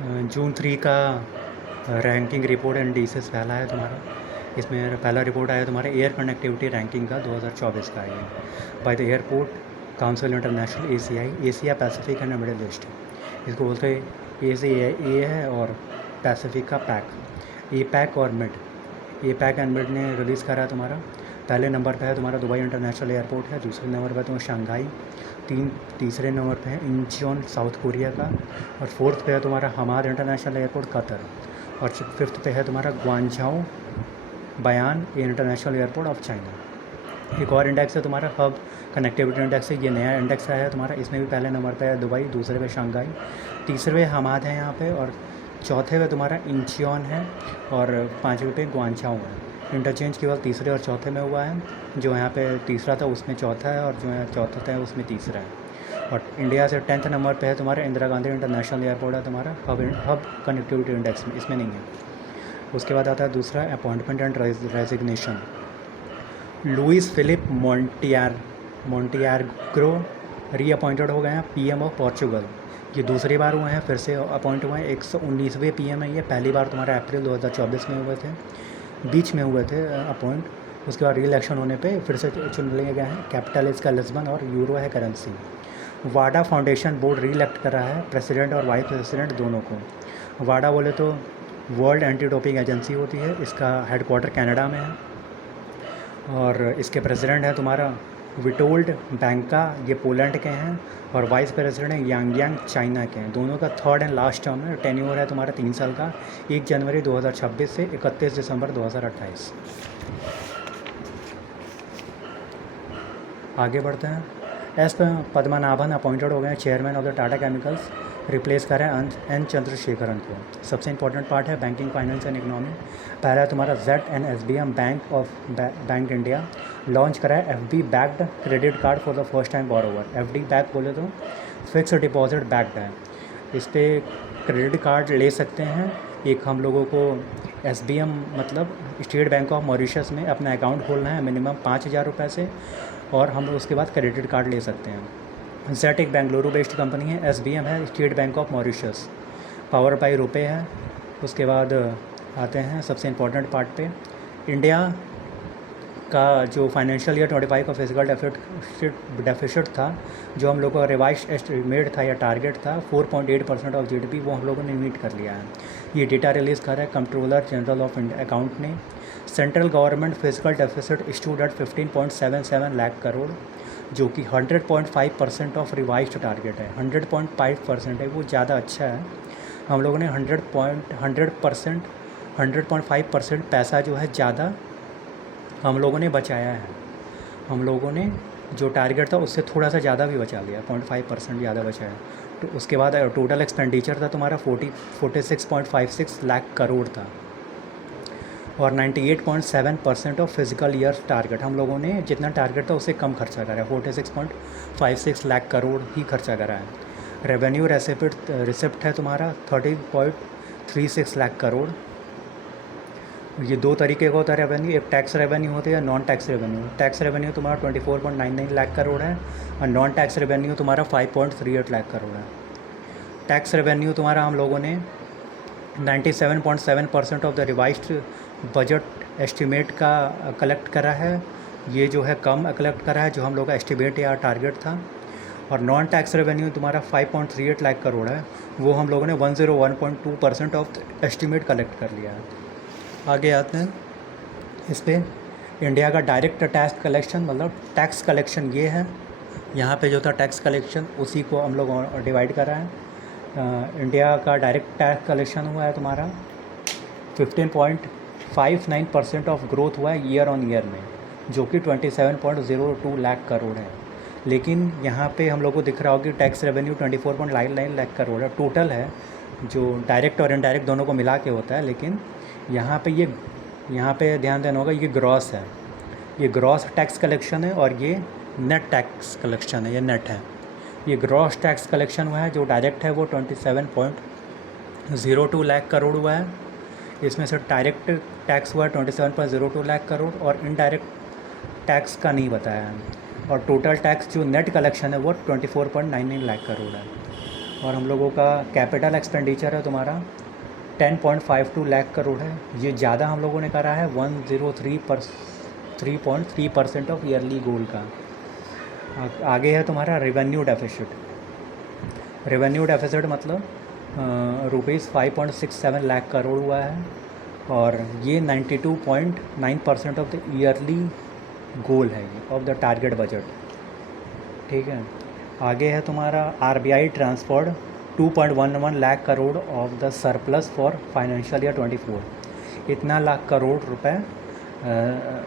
जून 3 का ranking report indices पहला है तुम्हारा। इसमें पहला रिपोर्ट आया तुम्हारा एयर कनेक्टिविटी रैंकिंग का 2024 का है by the airport council international Asia Pacific and middle east. इसको बोलते हैं ए है और पैसिफिक का पैक, ए पैक और mid. A pack and mid ने रिलीज़ करा है तुम्हारा। पहले नंबर पे है तुम्हारा दुबई इंटरनेशनल एयरपोर्ट है, दूसरे नंबर पे तुम्हारा शंघाई, तीसरे नंबर पे है इंचियोन साउथ कोरिया का, और फोर्थ पे है तुम्हारा हमाद इंटरनेशनल एयरपोर्ट कतर, और फिफ्थ पे है तुम्हारा ग्वांझाओ बयान इंटरनेशनल एयरपोर्ट ऑफ चाइना। एक और इंडेक्स है तुम्हारा हब कनेक्टिविटी इंडेक्स है, ये नया इंडेक्स आया है तुम्हारा। इसमें भी पहले नंबर पे है दुबई, दूसरे पे शंघाई, तीसरे पे हमाद है यहाँ पे, और चौथे पे तुम्हारा इंचियोन है, और पाँचवें पे ग्वांझाओ है। इंटरचेंज केवल तीसरे और चौथे में हुआ है। जो यहाँ पे तीसरा था उसमें चौथा है, और जो यहाँ चौथा था उसमें तीसरा है। और इंडिया से 10th नंबर पे है तुम्हारा इंदिरा गांधी इंटरनेशनल एयरपोर्ट है तुम्हारा हब कनेक्टिविटी इंडेक्स में, इसमें नहीं है। उसके बाद आता है दूसरा appointment and resignation. Luis Filipe Montenegro reappointed हो गए हैं पीएम ऑफ पोर्चुगल। ये दूसरी बार हुए हैं, फिर से अपॉइंट हुए हैं। 119वें पीएम है ये, पहली बार तुम्हारा अप्रैल 2024 में हुए थे, बीच में हुए थे अपॉइंट। उसके बाद री इलेक्शन होने पे फिर से चुन लिए गए हैं। कैपिटल इसका लिस्बन और यूरो है करेंसी। वाडा फाउंडेशन बोर्ड री इलेक्ट कर रहा है प्रेसिडेंट और वाइस प्रेसिडेंट दोनों को। वाडा बोले तो वर्ल्ड एंटी डोपिंग एजेंसी होती है, इसका हेडक्वार्टर कनाडा में है, और इसके प्रेसिडेंट है तुम्हारा विटोल्ड बैंका, ये पोलैंड के हैं, और वाइस प्रेसिडेंट है यांग चाइना के हैं। दोनों का थर्ड एंड लास्ट टर्म है। टेन्योर है तुम्हारा 3 साल का, 1 जनवरी 2026 से 31 दिसंबर 2028। आगे बढ़ते हैं। एस पद्मनाभन अपॉइंटेड हो गए हैं chairman of the Tata chemicals, replace करें एन चंद्रशेखरन को। सबसे इंपॉर्टेंट पार्ट है बैंकिंग, फाइनेंस एंड इकोनॉमी। पहला है तुम्हारा ZNSBM बैंक इंडिया लॉन्च करा है FD backed credit card for the first time borrower. FD back बोले तो फिक्स डिपॉजिट बैक्ड है, इस पर क्रेडिट कार्ड ले सकते हैं। एक हम लोगों को SBM मतलब स्टेट बैंक ऑफ मॉरिशस में अपना अकाउंट खोलना है मिनिमम 5,000 रुपये से, और हम लोग उसके बाद क्रेडिट कार्ड ले सकते हैं। जेट एक बेंगलुरु बेस्ड कंपनी है, SBM है state bank of Mauritius, power by रुपए है। उसके बाद आते हैं सबसे इम्पोर्टेंट पार्ट पे। इंडिया का जो फाइनेंशियल ईयर 25 का फिजिकल डेफिसिट था, जो हम लोग का रिवाइज एस्टिमेट था या टारगेट था 4.8% ऑफ GDP, वो हम लोगों ने मीट कर लिया है। ये डेटा रिलीज़ कर रहा है कंट्रोलर जनरल ऑफ अकाउंट ने। Central government physical deficit stood at 15.77 lakh crore, जो कि 100.5% ऑफ रिवाइज्ड टारगेट है। 100.5% है, वो ज़्यादा अच्छा है। हम लोगों ने 100.5% पैसा जो है ज़्यादा हम लोगों ने बचाया है। हम लोगों ने जो टारगेट था उससे थोड़ा सा ज़्यादा भी बचा लिया, 0.5% ज़्यादा बचाया। तो उसके बाद टोटल एक्सपेंडिचर था तुम्हारा 46.56 लाख करोड़ था, और 98.7% ऑफ फिजिकल ईयर टारगेट। हम लोगों ने जितना टारगेट था उससे कम खर्चा करा है, 46.56 लाख करोड़ ही खर्चा करा है। रेवेन्यू रिसिप्ट है तुम्हारा 30.36 लाख करोड़। ये दो तरीके का होता है रेवेन्यू, एक टैक्स रेवेन्यू होता है या non tax revenue. Tax revenue तुम्हारा 24.99 लाख करोड़ है, और नॉन टैक्स रेवेन्यू तुम्हारा 5.38 लाख करोड़ है। टैक्स रेवेन्यू तुम्हारा हम लोगों ने 97.7% of the revised budget estimate का कलेक्ट करा है। ये जो है कम कलेक्ट करा है जो हम लोग का एस्टिमेट या टारगेट था। और नॉन टैक्स रेवेन्यू तुम्हारा 5.38 लाख करोड़ है, वो हम लोगों ने 101.2% ऑफ एस्टिमेट कलेक्ट कर लिया है। आगे आते हैं इस पर। इंडिया का डायरेक्ट टैक्स कलेक्शन मतलब टैक्स कलेक्शन ये है। यहाँ पे जो था टैक्स कलेक्शन उसी को हम लोग डिवाइड करा है। इंडिया का डायरेक्ट टैक्स कलेक्शन हुआ है तुम्हारा 15.59% ऑफ ग्रोथ हुआ है ईयर ऑन ईयर में, जो कि 27.02 लाख करोड़ है। लेकिन यहाँ पे हम लोग को दिख रहा हो कि टैक्स रेवेन्यू 24.99 लाख करोड़ है टोटल है, जो डायरेक्ट और इनडायरेक्ट दोनों को मिला के होता है। लेकिन यहाँ पे ध्यान देना होगा, ये ग्रॉस है, ये ग्रॉस टैक्स कलेक्शन है, और ये नेट टैक्स कलेक्शन है, ये नेट है। ये ग्रॉस टैक्स कलेक्शन हुआ है, जो डायरेक्ट है वो 27.02 लाख करोड़ हुआ है। इसमें से डायरेक्ट टैक्स हुआ है 27.02 लाख करोड़, और इनडायरेक्ट टैक्स का नहीं बताया है। और टोटल टैक्स जो नेट कलेक्शन है वो 24.99 लाख करोड़ है। और हम लोगों का कैपिटल एक्सपेंडिचर है तुम्हारा 10.52 लाख करोड़ है। ये ज़्यादा हम लोगों ने करा है 3.3% ऑफ ईयरली गोल का। आगे है तुम्हारा रेवेन्यू डेफिसिट मतलब रुपीज़ 5.67 लाख करोड़ हुआ है, और ये 92.9% ऑफ द ईयरली गोल है ये ऑफ द टारगेट बजट। ठीक है, आगे है तुम्हारा RBI transferred 2.11 lakh crore of the surplus for financial year 24। इतना लाख करोड़ रुपए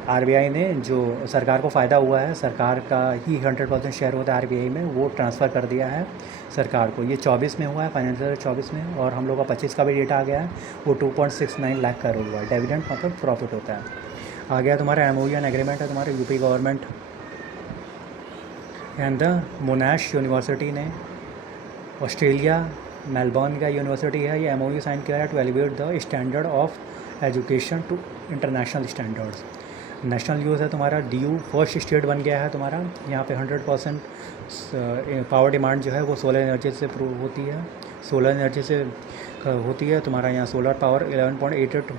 आरबीआई ने, जो सरकार को फ़ायदा हुआ है, सरकार का ही 100% शेयर होता है आरबीआई में, वो ट्रांसफ़र कर दिया है सरकार को। ये 24 में हुआ है, फाइनेंशियल ईयर 24 में, और हम लोग का 25 का भी डेटा आ गया है, वो 2.69 लाख करोड़ हुआ है। डिविडेंड मतलब प्रॉफिट होता है। आ गया तुम्हारा एमओयू एंड एग्रीमेंट है तुम्हारे UP government and the Monash University ने, ऑस्ट्रेलिया मेलबर्न का यूनिवर्सिटी है, ये एमओयू साइन किया है to elevate the standard of education to international standards. National use है तुम्हारा डीयू फर्स्ट स्टेट बन गया है तुम्हारा। यहाँ पे 100% पावर डिमांड जो है वो सोलर एनर्जी से प्रूव होती है, सोलर एनर्जी से होती है तुम्हारा। यहाँ सोलर पावर 11.88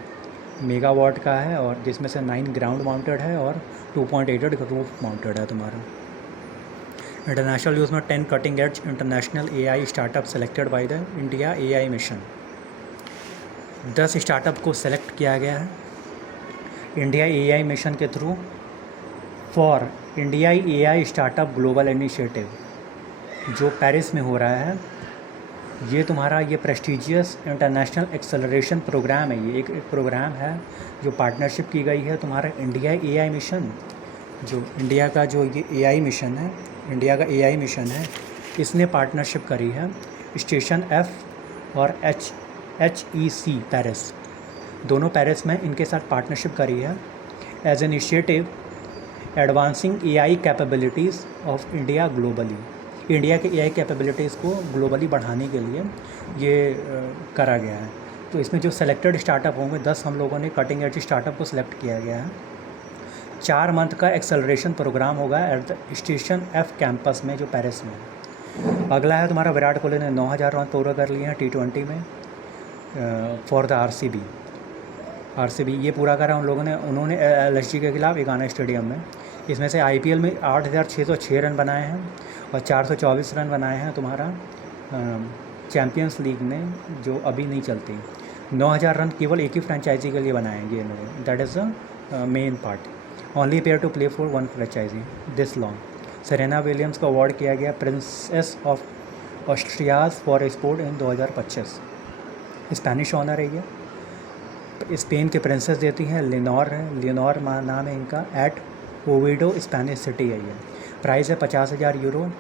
मेगावाट का है, और जिसमें से 9 ग्राउंड माउंटेड है और 2.88 रूफ माउंटेड है तुम्हारा। इंटरनेशनल यूज़ में 10 cutting edge international AI startup selected by the India AI mission. 10 startup को सेलेक्ट किया गया है इंडिया एआई मिशन के through for India AI startup global initiative, जो पेरिस में हो रहा है। ये तुम्हारा ये प्रेस्टिजियस इंटरनेशनल एक्सेलरेशन प्रोग्राम है। ये एक प्रोग्राम है जो पार्टनरशिप की गई है तुम्हारा इंडिया एआई मिशन, जो इंडिया का जो ये एआई मिशन है, इंडिया का एआई मिशन है, इसने पार्टनरशिप करी है स्टेशन एफ और HEC पेरिस, दोनों पेरिस में इनके साथ पार्टनरशिप करी है as an initiative advancing AI capabilities of India globally. India के एआई कैपेबिलिटीज़ को ग्लोबली बढ़ाने के लिए ये करा गया है। तो इसमें जो सेलेक्टेड स्टार्टअप होंगे, 10 हम लोगों ने कटिंग एज स्टार्टअप को सिलेक्ट किया गया है। 4 मंथ का एक्सेलरेशन प्रोग्राम होगा at the station F campus में, जो पेरिस में है। अगला है तुम्हारा विराट कोहली ने 9000 रन पूरा कर लिए हैं T20 में फॉर द आरसीबी ये पूरा करा उन लोगों ने, उन्होंने LSG के खिलाफ एकाना स्टेडियम में। इसमें से IPL में 8606 रन बनाए हैं और 424 रन बनाए हैं तुम्हारा चैम्पियंस लीग में, जो अभी नहीं चलती। 9000 रन केवल एक ही फ्रेंचाइजी के लिए बनाएंगे इन्होंने, that is the main part. Only pair to play for one franchise this long. Serena Williams को अवार्ड किया गया princess of Asturias for sport in 2025। Spanish honour है ये, स्पेन के प्रिंसेस देती हैं, लिनोर है, लिनोर नाम है इनका, एट ओविडो स्पेनिश सिटी है ये। प्राइस है 50,000 यूरो।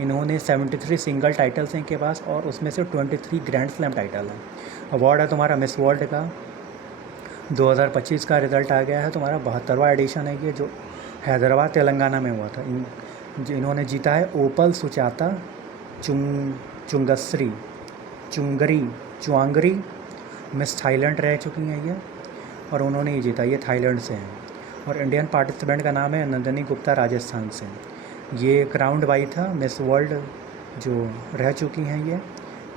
इन्होंने 73 सिंगल टाइटल्स हैं इनके पास, और उसमें से 23 ग्रैंड स्लैम टाइटल है। अवार्ड है तुम्हारा मिस वर्ल्ड का 2025 का रिज़ल्ट आ गया है तुम्हारा, 72वां एडिशन है ये, जो हैदराबाद तेलंगाना में हुआ था। इन्होंने जीता है ओपल सुचाता चुआंगरी मिस थाईलैंड रह चुकी हैं ये, और उन्होंने ये जीता, ये थाईलैंड से हैं। और इंडियन पार्टिसिपेंट का नाम है नंदिनी गुप्ता राजस्थान से। ये क्राउंड बाई था मिस वर्ल्ड जो रह चुकी हैं ये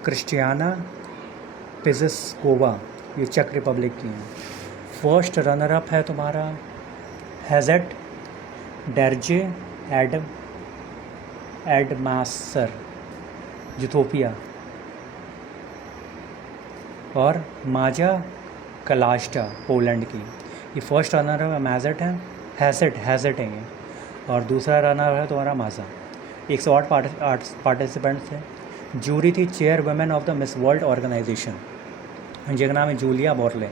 क्रिस्टियाना पिज़िस्कोवा, ये चेक रिपब्लिक की हैं। फर्स्ट रनर अप है तुम्हारा हैजेट डर्जे एडमासर यूथोपिया, और माजा कलास्टा पोलैंड की। ये फर्स्ट रनर है मैजेट है, हैजेट है ये, और दूसरा रनर है तुम्हारा माजा। 108 पार्टिसिपेंट्स थे। जूरी थी chair women of the Miss World organization, जिनका नाम है Julia Morley.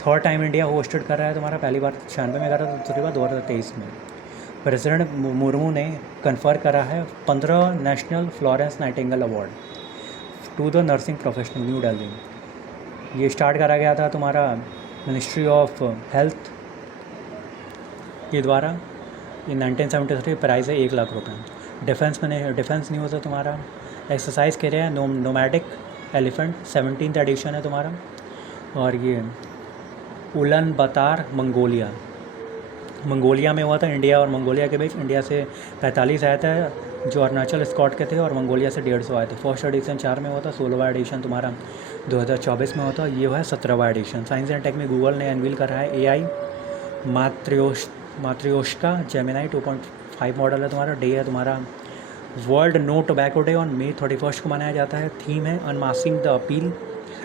Third time India hosted कर रहा है तुम्हारा, पहली बार 96 में करा था, दूसरी बार 2023 में। प्रेसिडेंट मुर्मू ने कन्फर करा है 15 national Florence Nightingale award to the nursing professional, new Delhi. ये स्टार्ट करा गया था तुम्हारा मिनिस्ट्री ऑफ हेल्थ के द्वारा। ये 1973, प्राइस है 1 लाख रुपये। डिफेंस न्यूज़ है तुम्हारा, एक्सरसाइज के लिए नोमैडिक एलिफेंट 17th एडिशन है तुम्हारा। और ये उलन बतार मंगोलिया में हुआ था, इंडिया और मंगोलिया के बीच। इंडिया से 45 आया था जो अरुणाचल स्कॉट के थे और मंगोलिया से 150 आए थे। फर्स्ट एडिशन 4 में हुआ था, 16वां एडिशन तुम्हारा 2024 में होता है, ये हुआ है 17वां एडिशन। साइंस एंड टेक में गूगल ने अनवील करा है AI मात्रियोश्का जेमिनाई 2.5 मॉडल है तुम्हारा। डे है तुम्हारा world no tobacco day on May 31 को मनाया जाता है। थीम है unmasking the appeal,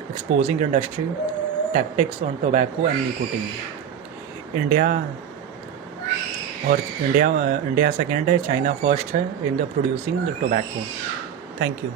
exposing industry tactics on tobacco and nicotine. India second है, चाइना फर्स्ट है in the producing the tobacco. Thank you.